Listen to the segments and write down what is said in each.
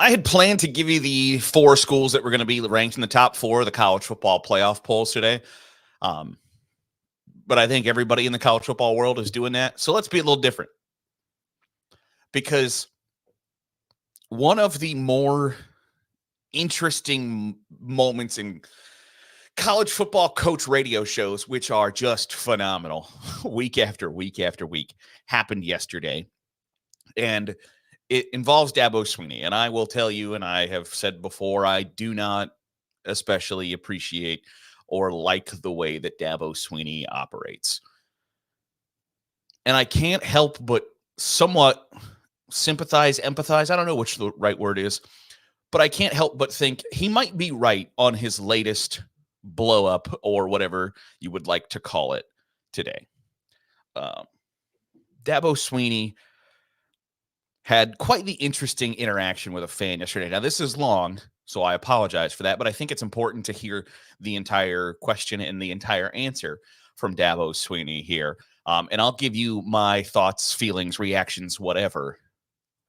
I had planned to give you the 4 schools that were going to be ranked in the top 4 of the college football playoff polls today. But I think everybody in the college football world is doing that. So let's be a little different. Because one of the more interesting moments in college football coach radio shows, which are just phenomenal week after week after week, happened yesterday. And it involves Dabo Swinney. And I will tell you, and I have said before, I do not especially appreciate or like the way that Dabo Swinney operates. And I can't help but somewhat sympathize, empathize. I don't know which the right word is, but I can't help but think he might be right on his latest blow up or whatever you would like to call it today. Dabo Swinney had quite the interesting interaction with a fan yesterday. Now, this is long, so I apologize for that, but I think it's important to hear the entire question and the entire answer from Dabo Swinney here. And I'll give you my thoughts, feelings, reactions, whatever,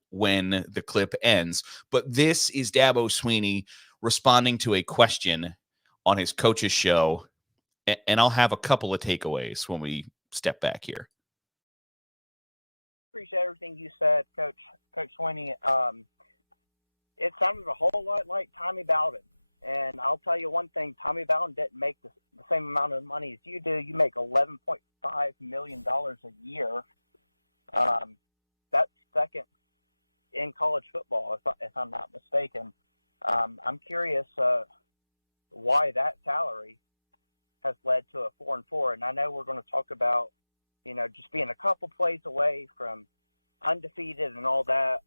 when the clip ends. But this is Dabo Swinney responding to a question on his coach's show, and I'll have a couple of takeaways when we step back here. Appreciate everything you said, Coach Swinney. It sounded a whole lot like Tommy Bowden. And I'll tell you one thing, Tommy Bowden didn't make the same amount of money as you do. You make $11.5 million a year. That's second in college football, if I'm not mistaken. I'm curious why that salary has led to a 4-4. And I know we're going to talk about, just being a couple plays away from undefeated and all that.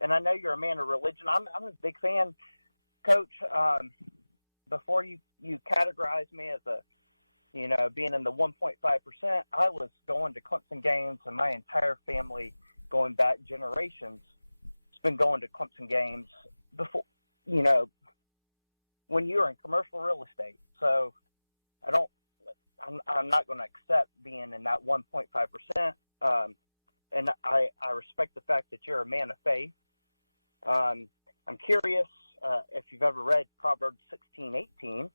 And I know you're a man of religion. I'm a big fan, Coach. Before you categorize me as being in the 1.5%, I was going to Clemson games, and my entire family, going back generations, has been going to Clemson games before, when you were in commercial real estate. So I'm not going to accept being in that 1.5%. And I respect the fact that you're a man of faith. I'm curious if you've ever read Proverbs 16:18,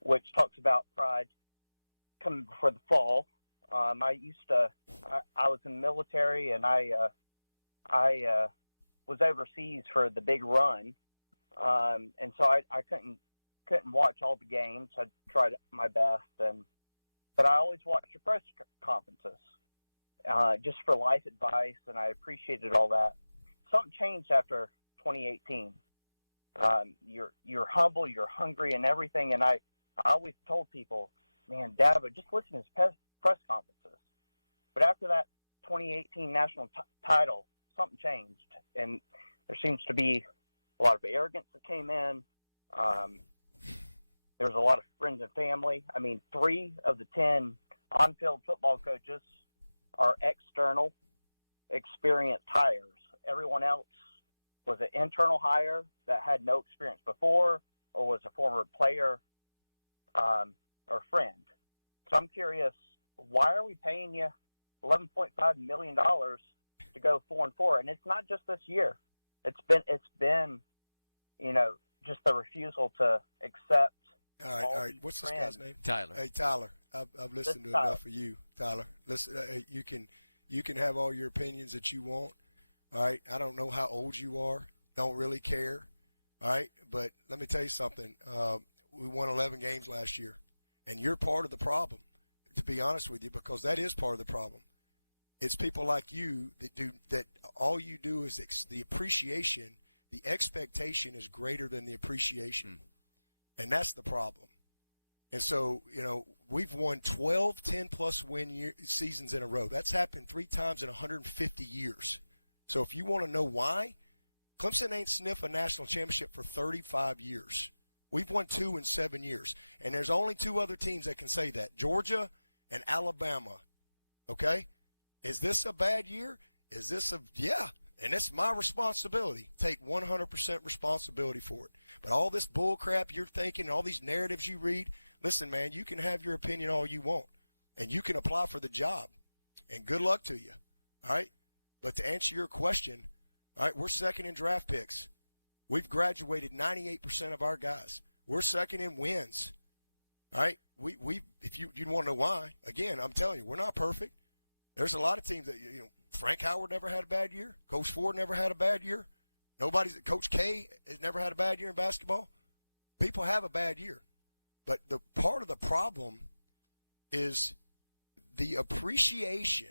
which talks about pride coming before the fall. I was in the military, and I was overseas for the big run. And so I couldn't watch all the games. I tried my best, but I always watched your press conferences just for life advice, and I appreciated all that. Something changed after 2018. You're humble, you're hungry, and everything. And I always told people, man, Dabo, just listen to his press conferences. But after that 2018 national title, something changed, and there seems to be a lot of arrogance that came in. There was a lot of friends and family. I mean, 3 of the 10 on-field football coaches are external, experienced hires. Everyone else was an internal hire that had no experience before, or was a former player or friend. So I'm curious, why are we paying you $11.5 million to go 4-4? And it's not just this year. It's been, just the refusal to accept. All right. What's this guy's name? Tyler. Hey, Tyler. I've listened to enough of you, Tyler. Listen, you can have all your opinions that you want. All right. I don't know how old you are. Don't really care. All right. But let me tell you something. We won 11 games last year, and you're part of the problem, to be honest with you, because that is part of the problem. It's people like you that all you do is the appreciation. The expectation is greater than the appreciation. And that's the problem. And so, we've won 12 10-plus win seasons in a row. That's happened 3 times in 150 years. So if you want to know why, Clemson ain't sniffed a national championship for 35 years. We've won 2 in 7 years. And there's only 2 other teams that can say that, Georgia and Alabama. Okay? Is this a bad year? Yeah. And it's my responsibility. Take 100% responsibility for it. But all this bull crap you're thinking, all these narratives you read, listen, man, you can have your opinion all you want. And you can apply for the job. And good luck to you. All right? But to answer your question, All right, we're second in draft picks. We've graduated 98% of our guys. We're second in wins. All right, we if you want to know why, again, I'm telling you, we're not perfect. There's a lot of teams that, Frank Howard never had a bad year. Coach Ford never had a bad year. Coach K has never had a bad year in basketball. People have a bad year. But the part of the problem is the appreciation.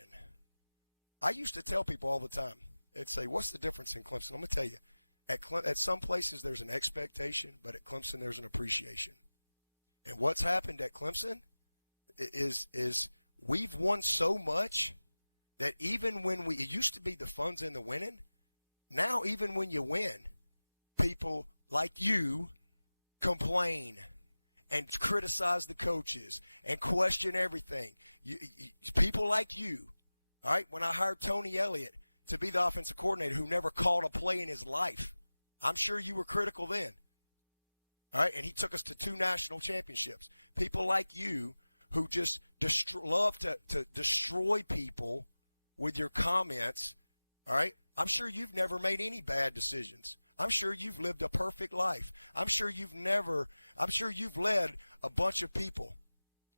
I used to tell people all the time, they'd say, what's the difference in Clemson? I'm going to tell you. At some places there's an expectation, but at Clemson there's an appreciation. And what's happened at Clemson is we've won so much that even when it used to be the fun's in the winning, now even when you win, people like you complain and criticize the coaches and question everything. People like you, all right, when I hired Tony Elliott to be the offensive coordinator who never called a play in his life, I'm sure you were critical then. All right, and he took us to 2 national championships. People like you who just love to destroy people with your comments, all right? I'm sure you've never made any bad decisions. I'm sure you've lived a perfect life. I'm sure you've led a bunch of people.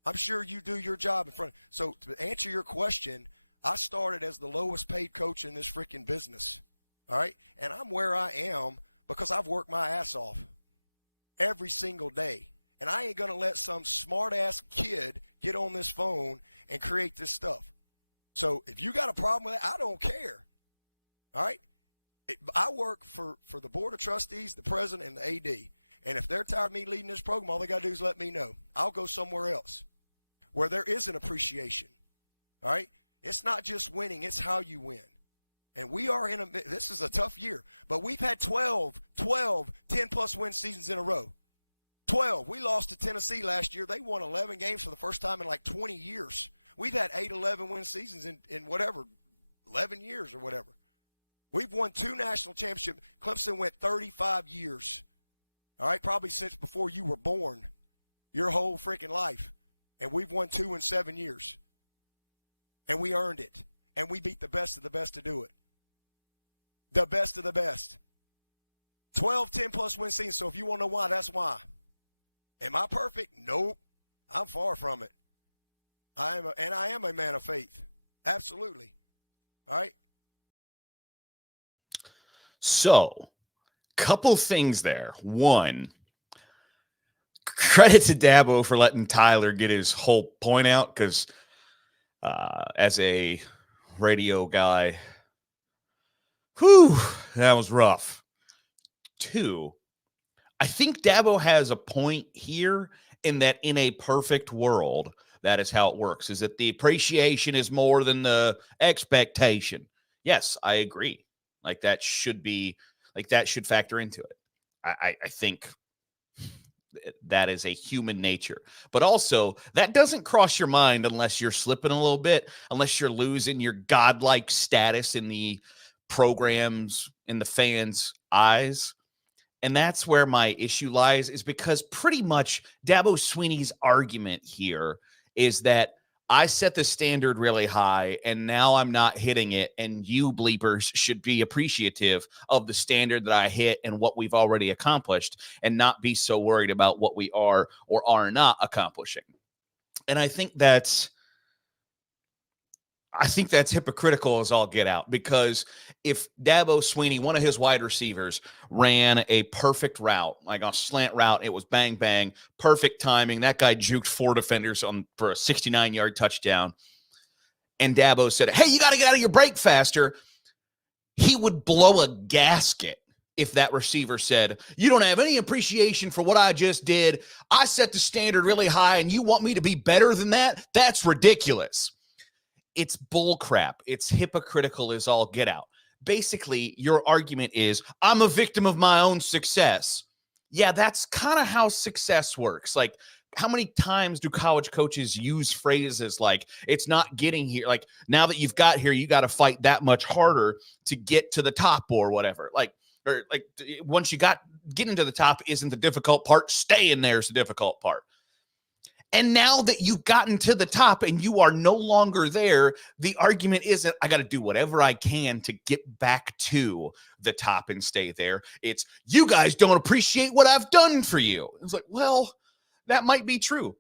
I'm sure you do your job in front. So to answer your question, I started as the lowest paid coach in this freaking business, all right? And I'm where I am because I've worked my ass off every single day. And I ain't going to let some smart-ass kid get on this phone and create this stuff. So if you got a problem with that, I don't care. All right? I work for the Board of Trustees, the President, and the AD. And if they're tired of me leading this program, all they got to do is let me know. I'll go somewhere else where there is an appreciation. All right? It's not just winning. It's how you win. And we are this is a tough year. But we've had 12 10-plus win seasons in a row. 12. We lost to Tennessee last year. They won 11 games for the first time in like 20 years. We've had 8 11-win seasons in whatever, 11 years or whatever. We've won 2 national championships. Clemson went 35 years. All right, probably since before you were born, your whole freaking life. And we've won 2 in 7 years. And we earned it. And we beat the best of the best to do it. The best of the best. 12 10-plus win seasons. So if you want to know why, that's why. Am I perfect? Nope. I'm far from it. I am a man of faith. Absolutely. All right. So, couple things there. One, credit to Dabo for letting Tyler get his whole point out, because as a radio guy, that was rough. 2, I think Dabo has a point here in that in a perfect world, that is how it works, is that the appreciation is more than the expectation. Yes, I agree. Like that should factor into it. I think that is a human nature. But also, that doesn't cross your mind unless you're slipping a little bit, unless you're losing your godlike status in the programs, in the fans' eyes. And that's where my issue lies, is because pretty much Dabo Swinney's argument here is that I set the standard really high and now I'm not hitting it, and you bleepers should be appreciative of the standard that I hit and what we've already accomplished and not be so worried about what we are or are not accomplishing. And I think that's hypocritical as all get out, because if Dabo Swinney, one of his wide receivers, ran a perfect route, like a slant route, it was bang, bang, perfect timing. That guy juked 4 defenders for a 69-yard touchdown. And Dabo said, hey, you got to get out of your break faster. He would blow a gasket if that receiver said, you don't have any appreciation for what I just did. I set the standard really high and you want me to be better than that? That's ridiculous. It's bull crap. It's hypocritical as all get out. Basically, your argument is, I'm a victim of my own success. Yeah, that's kind of how success works. Like, how many times do college coaches use phrases like, it's not getting here? Like, now that you've got here, you got to fight that much harder to get to the top or whatever. Once you getting to the top isn't the difficult part. Staying there is the difficult part. And now that you've gotten to the top and you are no longer there, the argument isn't, I got to do whatever I can to get back to the top and stay there. It's, you guys don't appreciate what I've done for you. It's like, well, that might be true.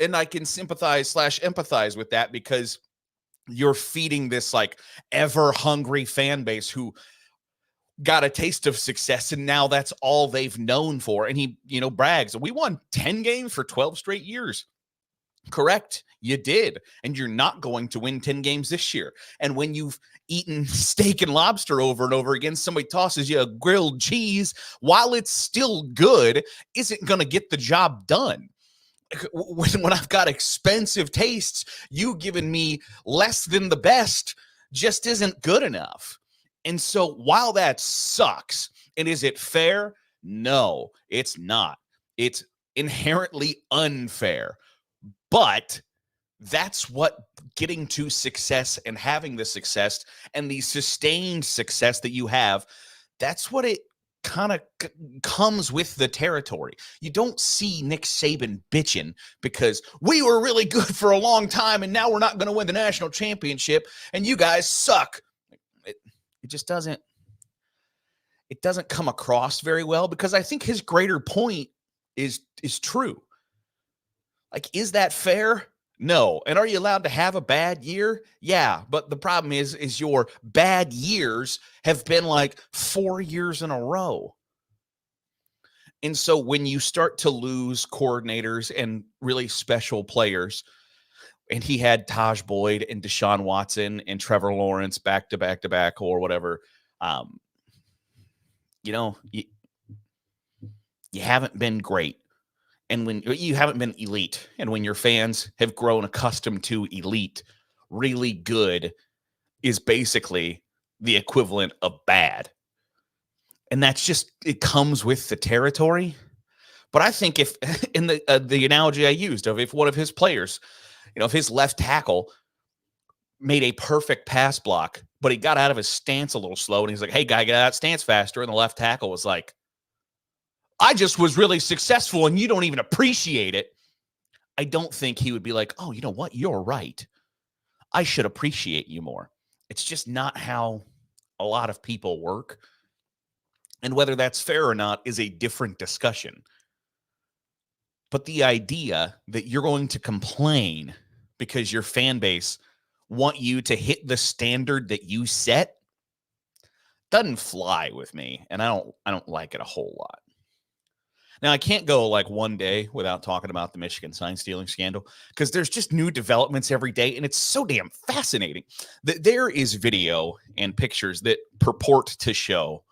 And I can sympathize/empathize with that, because you're feeding this like ever hungry fan base who got a taste of success, and now that's all they've known for. And he, brags, we won 10 games for 12 straight years. Correct. You did. And you're not going to win 10 games this year. And when you've eaten steak and lobster over and over again, somebody tosses you a grilled cheese, while it's still good, isn't going to get the job done. When I've got expensive tastes, you giving me less than the best just isn't good enough. And so while that sucks, and is it fair? No, it's not. It's inherently unfair. But that's what getting to success and having the success and the sustained success that you have, that's what it kind of comes with the territory. You don't see Nick Saban bitching because we were really good for a long time and now we're not going to win the national championship and you guys suck. It just doesn't come across very well, because I think his greater point is true. Like, is that fair? No. And are you allowed to have a bad year? Yeah. But the problem is your bad years have been like 4 years in a row. And so when you start to lose coordinators and really special players, and he had Taj Boyd and Deshaun Watson and Trevor Lawrence back to back to back or whatever, you haven't been great. And when you haven't been elite, and when your fans have grown accustomed to elite, really good is basically the equivalent of bad. And that's just, it comes with the territory. But I think if, in the analogy I used of, if one of his players, if his left tackle made a perfect pass block, but he got out of his stance a little slow, and he's like, hey, guy, get out of stance faster. And the left tackle was like, I just was really successful and you don't even appreciate it. I don't think he would be like, oh, you know what? You're right. I should appreciate you more. It's just not how a lot of people work. And whether that's fair or not is a different discussion. But the idea that you're going to complain because your fan base want you to hit the standard that you set doesn't fly with me. And I don't like it a whole lot. Now, I can't go like one day without talking about the Michigan sign stealing scandal, because there's just new developments every day, and it's so damn fascinating that there is video and pictures that purport to show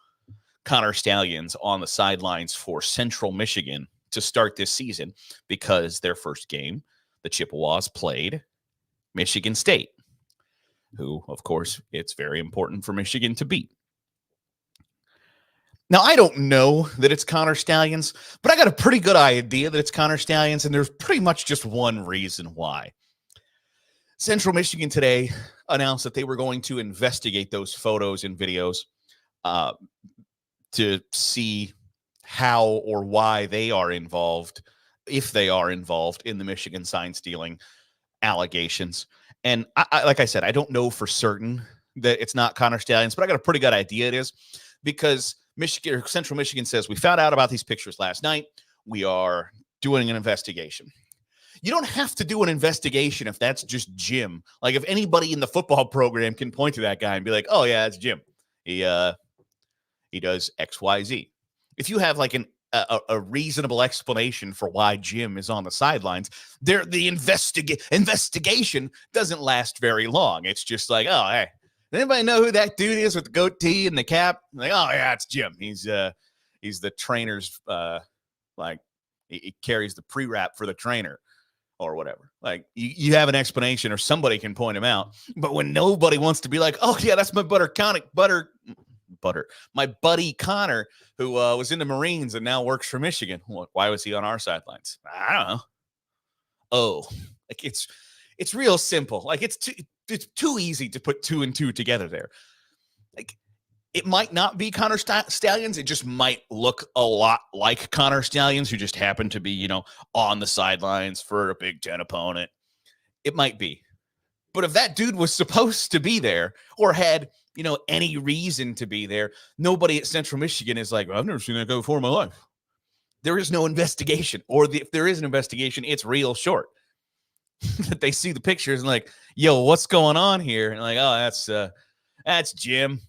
Connor Stallions on the sidelines for Central Michigan to start this season, because their first game, the Chippewas played Michigan State, who, of course, it's very important for Michigan to beat. Now, I don't know that it's Connor Stallions, but I got a pretty good idea that it's Connor Stallions, and there's pretty much just one reason why. Central Michigan today announced that they were going to investigate those photos and videos to see how or why they are involved, if they are involved in the Michigan sign stealing allegations. And I like I said, I don't know for certain that it's not Connor Stallions, but I got a pretty good idea it is, because Central Michigan says, we found out about these pictures last night. We are doing an investigation. You don't have to do an investigation if that's just Jim. Like, if anybody in the football program can point to that guy and be like, oh yeah, it's Jim. He does X, Y, Z. If you have like a reasonable explanation for why Jim is on the sidelines, the investigation doesn't last very long. It's just like, oh, hey, does anybody know who that dude is with the goatee and the cap? Like, oh yeah, it's Jim. He's the trainer's he carries the pre-wrap for the trainer or whatever. Like, you have an explanation, or somebody can point him out. But when nobody wants to be like, oh yeah, that's my my buddy Connor, who was in the Marines and now works for Michigan. Why was he on our sidelines? I don't know. Oh, like it's real simple. Like, it's too easy to put two and two together there. Like, It might not be Connor Stallions. It just might look a lot like Connor Stallions, who just happen to be, on the sidelines for a Big Ten opponent. It might be. But if that dude was supposed to be there or had, any reason to be there, nobody at Central Michigan is like, well, I've never seen that guy before in my life. There is no investigation. Or if there is an investigation, it's real short. That they see the pictures and like, yo, what's going on here? And like, oh, that's Jim.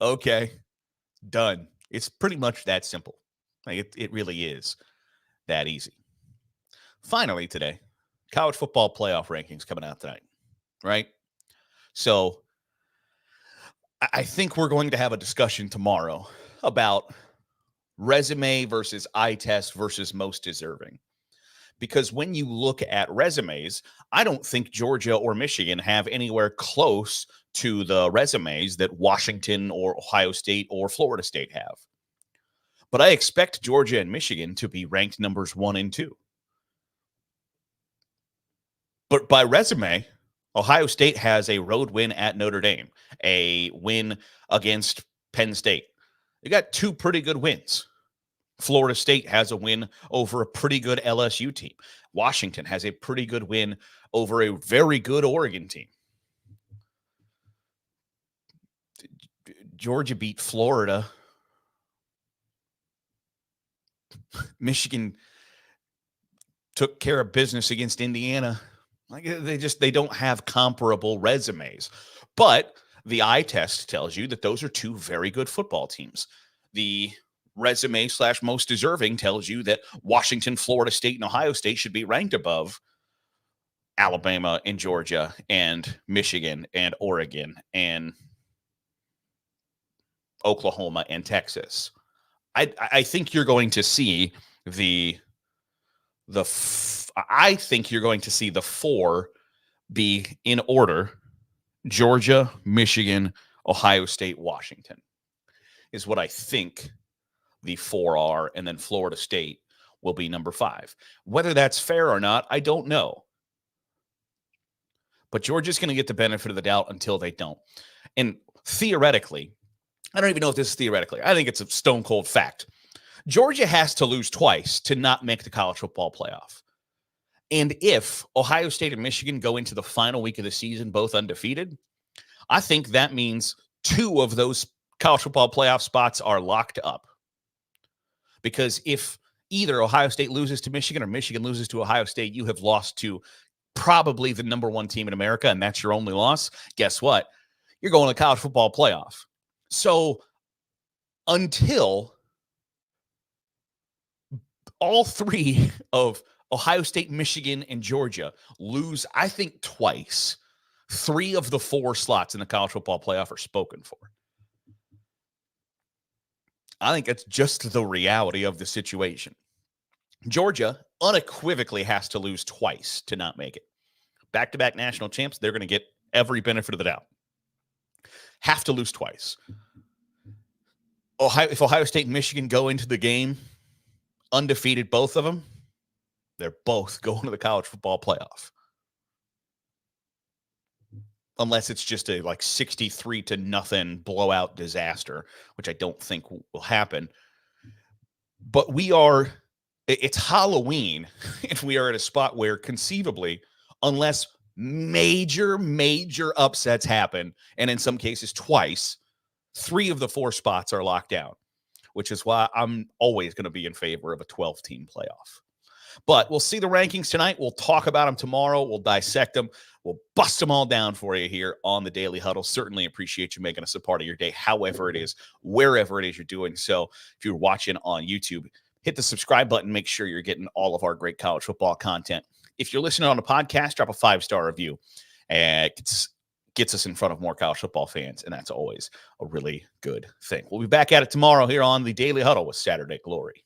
Okay, done. It's pretty much that simple. Like it really is that easy. Finally today, college football playoff rankings coming out tonight, right? So I think we're going to have a discussion tomorrow about resume versus eye test versus most deserving. Because when you look at resumes, I don't think Georgia or Michigan have anywhere close to the resumes that Washington or Ohio State or Florida State have. But I expect Georgia and Michigan to be ranked numbers 1 and 2. But by resume, Ohio State has a road win at Notre Dame, a win against Penn State. They got 2 pretty good wins. Florida State has a win over a pretty good LSU team. Washington has a pretty good win over a very good Oregon team. Georgia beat Florida. Michigan took care of business against Indiana. Like they don't have comparable resumes. But the eye test tells you that those are 2 very good football teams. The resume / most deserving tells you that Washington, Florida State, and Ohio State should be ranked above Alabama and Georgia and Michigan and Oregon and Oklahoma and Texas. I think you're going to see I think you're going to see the 4 be in order: Georgia, Michigan, Ohio State, Washington is what I think the 4 are, and then Florida State will be number 5. Whether that's fair or not, I don't know. But Georgia's going to get the benefit of the doubt until they don't. And theoretically, I don't even know if this is theoretically, I think it's a stone cold fact. Georgia has to lose twice to not make the college football playoff. And if Ohio State and Michigan go into the final week of the season both undefeated, I think that means 2 of those college football playoff spots are locked up. Because if either Ohio State loses to Michigan or Michigan loses to Ohio State, you have lost to probably the number 1 team in America, and that's your only loss. Guess what? You're going to the college football playoff. So until all 3 of Ohio State, Michigan, and Georgia lose, I think, twice, 3 of the 4 slots in the college football playoff are spoken for. I think that's just the reality of the situation. Georgia unequivocally has to lose twice to not make it. Back-to-back national champs, they're going to get every benefit of the doubt. Have to lose twice. If Ohio State and Michigan go into the game undefeated, both of them, they're both going to the college football playoff. Unless it's just a 63-0 blowout disaster, which I don't think will happen. But it's Halloween, and we are at a spot where conceivably, unless major upsets happen, and in some cases twice, 3 of the 4 spots are locked down, which is why I'm always going to be in favor of a 12-team playoff. But we'll see the rankings tonight. We'll talk about them tomorrow. We'll dissect them. We'll bust them all down for you here on the Daily Huddle. Certainly appreciate you making us a part of your day, however it is, wherever it is you're doing so. If you're watching on YouTube, hit the subscribe button. Make sure you're getting all of our great college football content. If you're listening on a podcast, drop a 5-star review. And it gets us in front of more college football fans, and that's always a really good thing. We'll be back at it tomorrow here on the Daily Huddle with Saturday Glory.